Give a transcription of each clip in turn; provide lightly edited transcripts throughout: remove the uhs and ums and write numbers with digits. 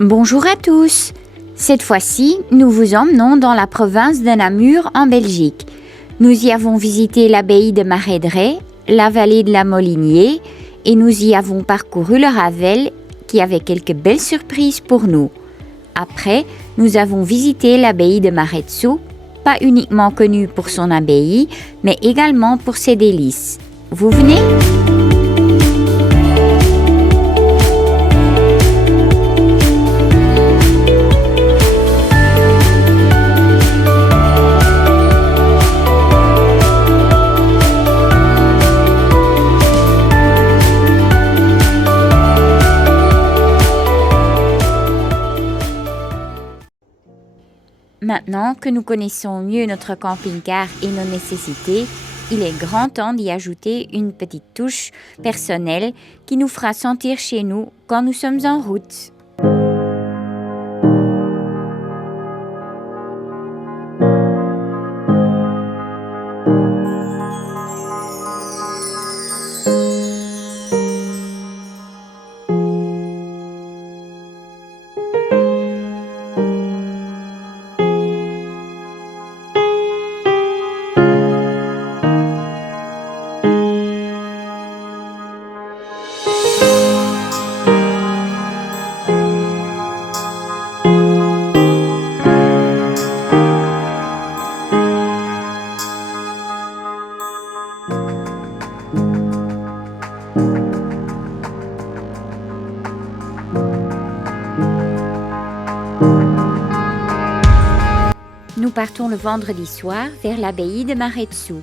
Bonjour à tous. Cette fois-ci, nous vous emmenons dans la province de Namur en Belgique. Nous y avons visité l'abbaye de Marais-Drey, la vallée de la Molinier et nous y avons parcouru le Ravel qui avait quelques belles surprises pour nous. Après, nous avons visité l'abbaye de Maredsous, pas uniquement connue pour son abbaye, mais également pour ses délices. Vous venez ? Maintenant que nous connaissons mieux notre camping-car et nos nécessités, il est grand temps d'y ajouter une petite touche personnelle qui nous fera sentir chez nous quand nous sommes en route. Nous partons le vendredi soir vers l'abbaye de Maredsous.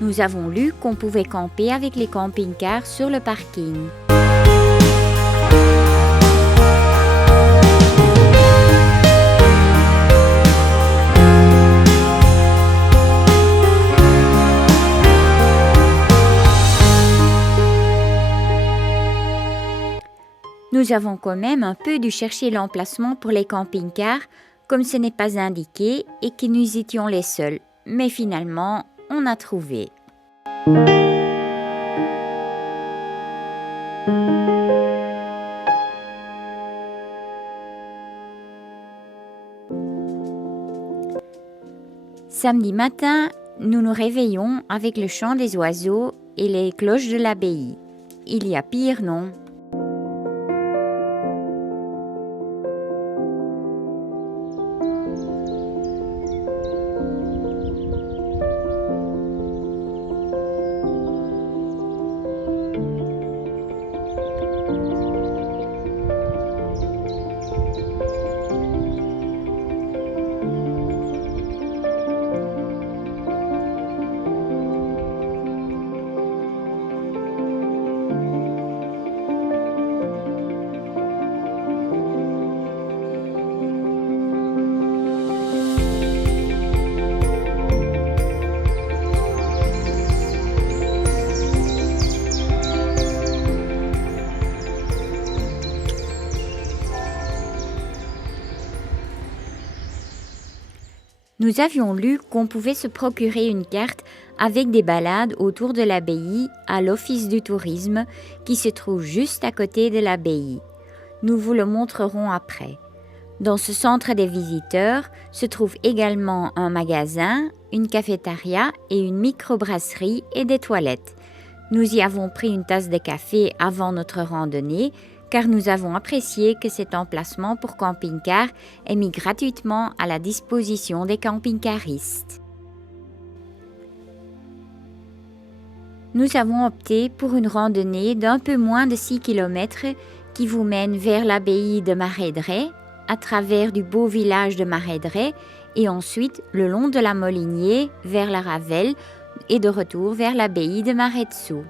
Nous avons lu qu'on pouvait camper avec les camping-cars sur le parking. Nous avons quand même un peu dû chercher l'emplacement pour les camping-cars, comme ce n'est pas indiqué et que nous étions les seuls. Mais finalement, on a trouvé. Samedi matin, nous nous réveillons avec le chant des oiseaux et les cloches de l'abbaye. Il y a pire, non ? Nous avions lu qu'on pouvait se procurer une carte avec des balades autour de l'abbaye à l'Office du tourisme qui se trouve juste à côté de l'abbaye. Nous vous le montrerons après. Dans ce centre des visiteurs se trouve également un magasin, une cafétéria et une microbrasserie et des toilettes. Nous y avons pris une tasse de café avant notre randonnée car nous avons apprécié que cet emplacement pour camping-car est mis gratuitement à la disposition des camping-caristes. Nous avons opté pour une randonnée d'un peu moins de 6 km qui vous mène vers l'abbaye de Marais-Drey, à travers du beau village de Marais-Drey et ensuite le long de la Molinier vers la Ravel et de retour vers l'abbaye de Maredsous.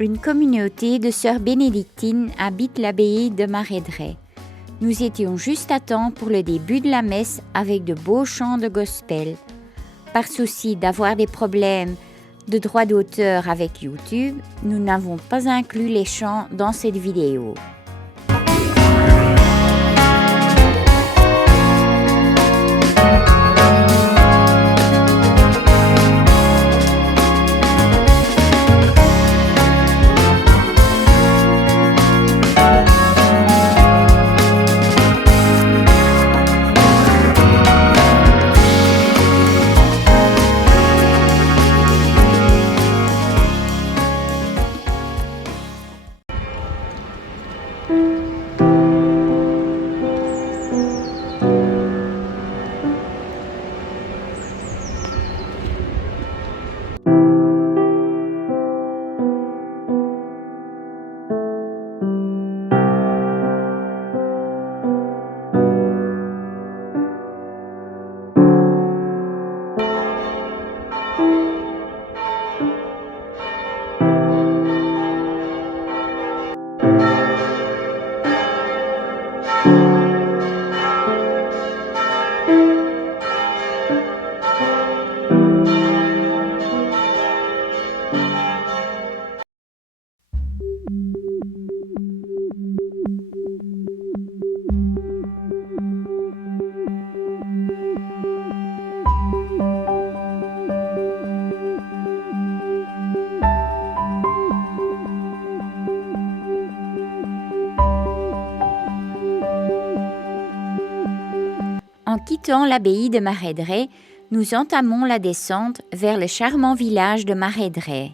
Une communauté de sœurs bénédictines habite l'abbaye de Marais-Drey. Nous étions juste à temps pour le début de la messe avec de beaux chants de gospel. Par souci d'avoir des problèmes de droit d'auteur avec YouTube, nous n'avons pas inclus les chants dans cette vidéo. En quittant l'abbaye de Marais-Drey, nous entamons la descente vers le charmant village de Marais-Drey.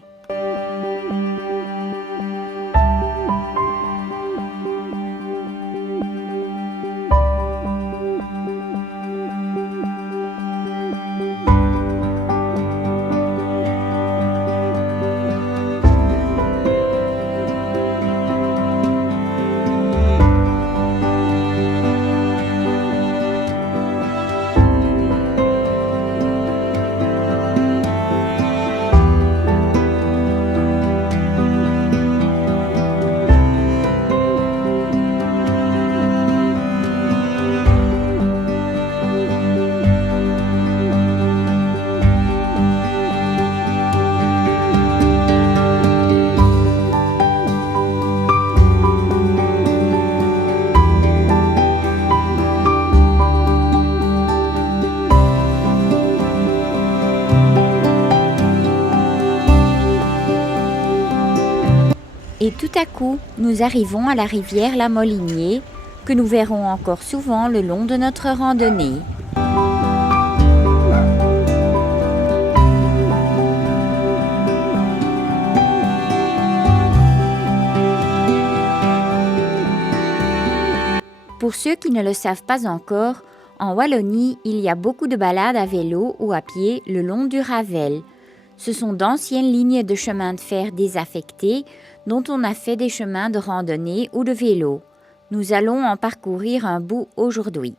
Et tout à coup, nous arrivons à la rivière La Molinier, que nous verrons encore souvent le long de notre randonnée. Pour ceux qui ne le savent pas encore, en Wallonie, il y a beaucoup de balades à vélo ou à pied le long du Ravel. Ce sont d'anciennes lignes de chemin de fer désaffectées dont on a fait des chemins de randonnée ou de vélo. Nous allons en parcourir un bout aujourd'hui.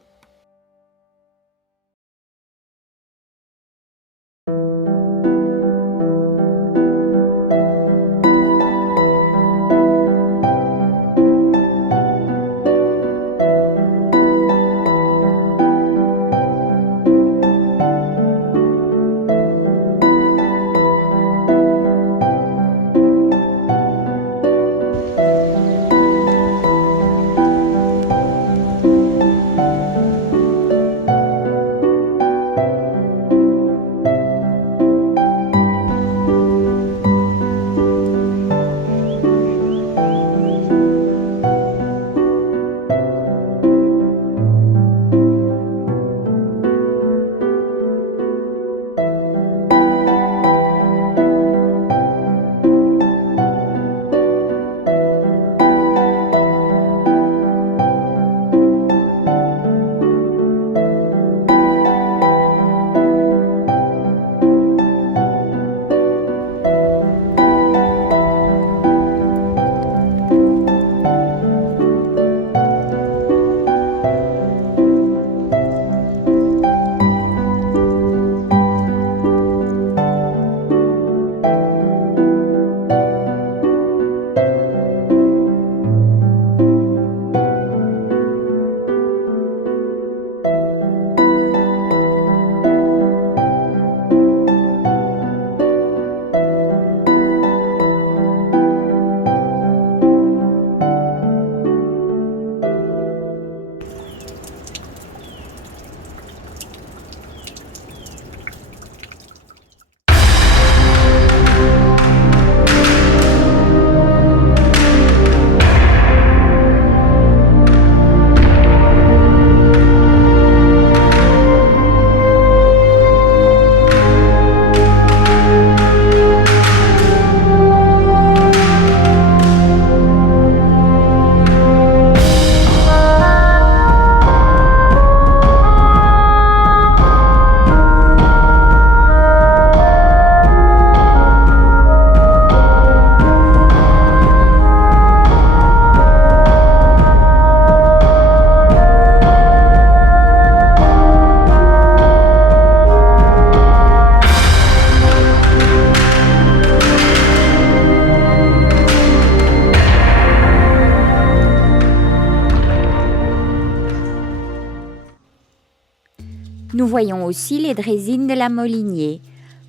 Nous voyons aussi les draisines de la Molinier,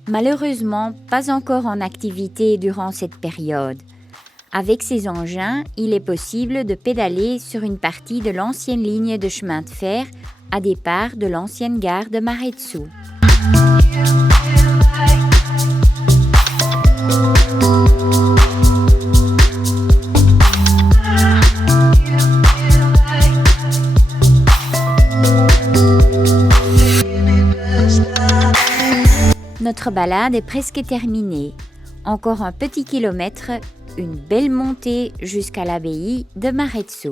malheureusement pas encore en activité durant cette période. Avec ces engins, il est possible de pédaler sur une partie de l'ancienne ligne de chemin de fer à départ de l'ancienne gare de Maretsu. Notre balade est presque terminée. Encore un petit kilomètre, une belle montée jusqu'à l'abbaye de Maretsu.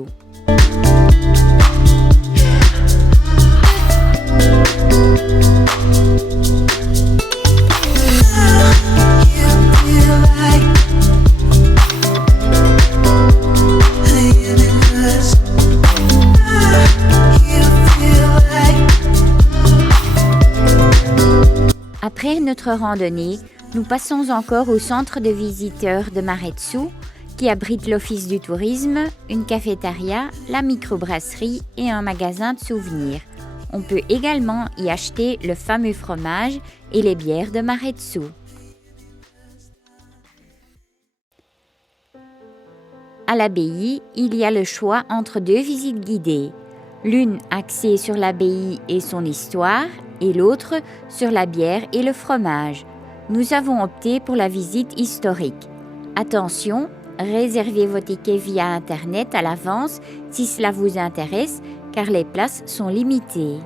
Après notre randonnée, nous passons encore au centre de visiteurs de Maretsu, qui abrite l'office du tourisme, une cafétéria, la microbrasserie et un magasin de souvenirs. On peut également y acheter le fameux fromage et les bières de Maretsu. À l'abbaye, il y a le choix entre deux visites guidées, l'une axée sur l'abbaye et son histoire, et l'autre sur la bière et le fromage. Nous avons opté pour la visite historique. Attention, réservez vos tickets via Internet à l'avance si cela vous intéresse, car les places sont limitées.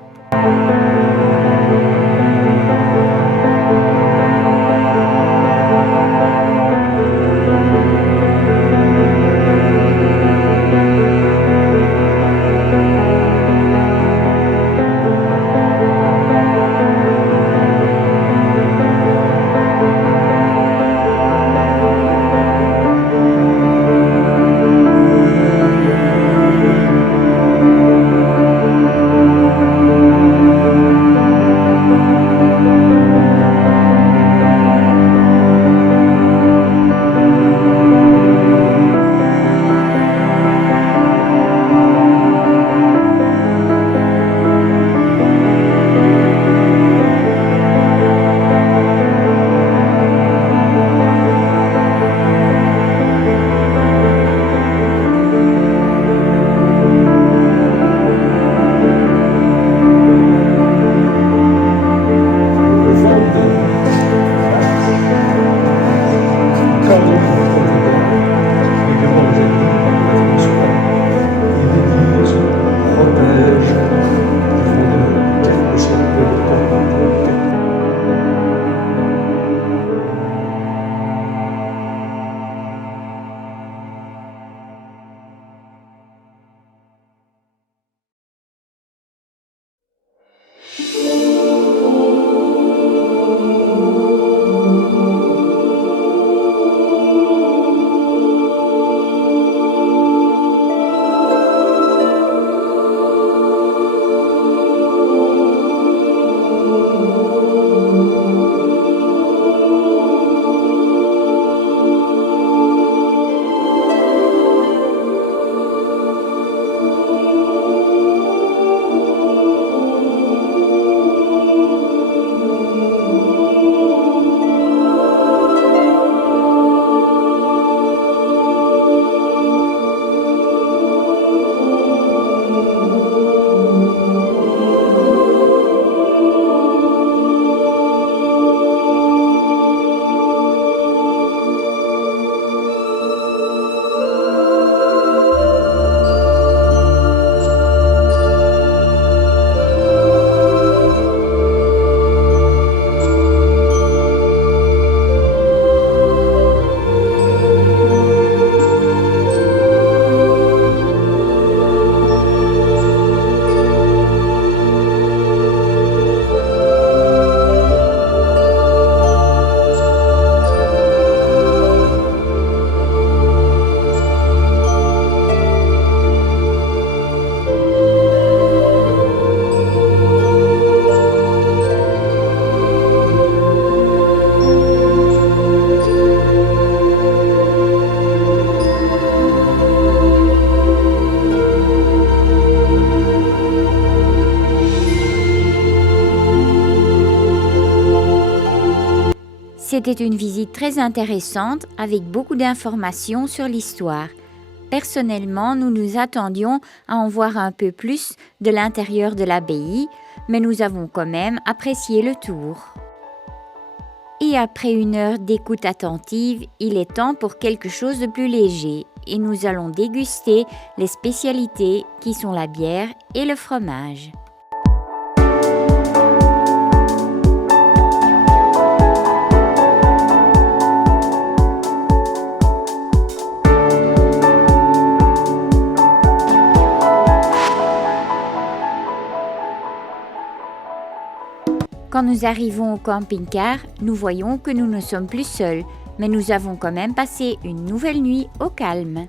C'était une visite très intéressante avec beaucoup d'informations sur l'histoire. Personnellement, nous nous attendions à en voir un peu plus de l'intérieur de l'abbaye, mais nous avons quand même apprécié le tour. Et après une heure d'écoute attentive, il est temps pour quelque chose de plus léger et nous allons déguster les spécialités qui sont la bière et le fromage. Quand nous arrivons au camping-car, nous voyons que nous ne sommes plus seuls, mais nous avons quand même passé une nouvelle nuit au calme.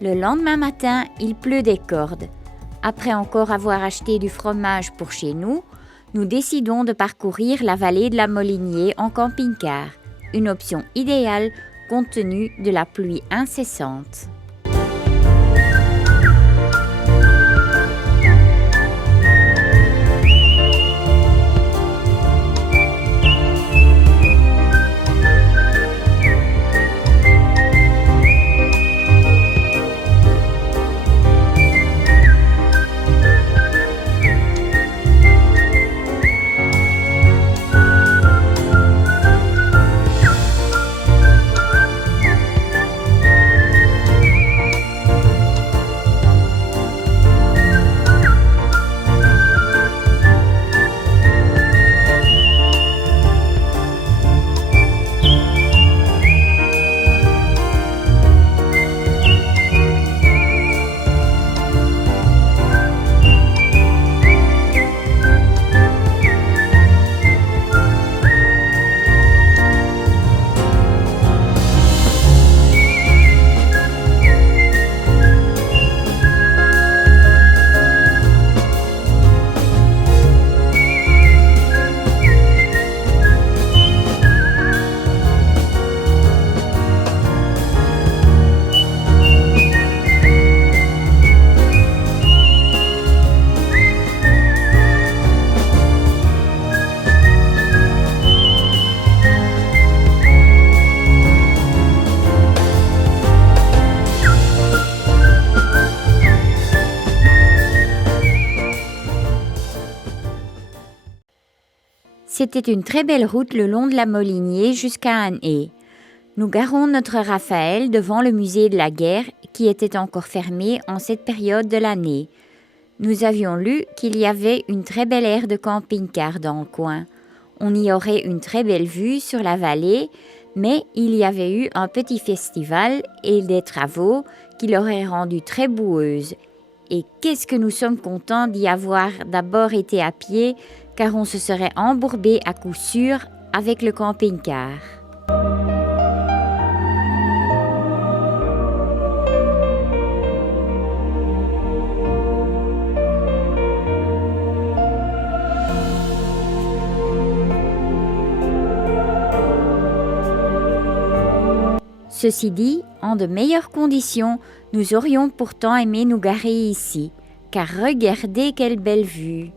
Le lendemain matin, il pleut des cordes. Après encore avoir acheté du fromage pour chez nous, nous décidons de parcourir la vallée de la Molinier en camping-car, une option idéale compte tenu de la pluie incessante. C'était une très belle route le long de la Molinier jusqu'à Année. Nous garons notre Raphaël devant le musée de la guerre qui était encore fermé en cette période de l'année. Nous avions lu qu'il y avait une très belle aire de camping-car dans le coin. On y aurait une très belle vue sur la vallée, mais il y avait eu un petit festival et des travaux qui l'auraient rendue très boueuse. Et qu'est-ce que nous sommes contents d'y avoir d'abord été à pied, car on se serait embourbé à coup sûr avec le camping-car. Ceci dit, en de meilleures conditions, nous aurions pourtant aimé nous garer ici, car regardez quelle belle vue!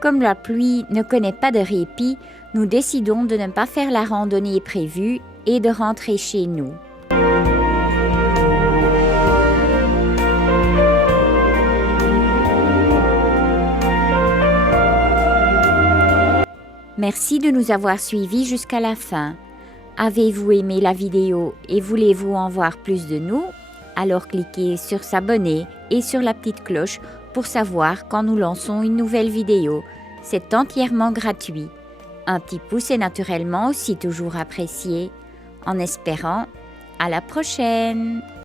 Comme la pluie ne connaît pas de répit, nous décidons de ne pas faire la randonnée prévue et de rentrer chez nous. Merci de nous avoir suivis jusqu'à la fin. Avez-vous aimé la vidéo et voulez-vous en voir plus de nous? Alors cliquez sur s'abonner et sur la petite cloche pour savoir quand nous lançons une nouvelle vidéo. C'est entièrement gratuit. Un petit pouce est naturellement aussi toujours apprécié. En espérant, à la prochaine!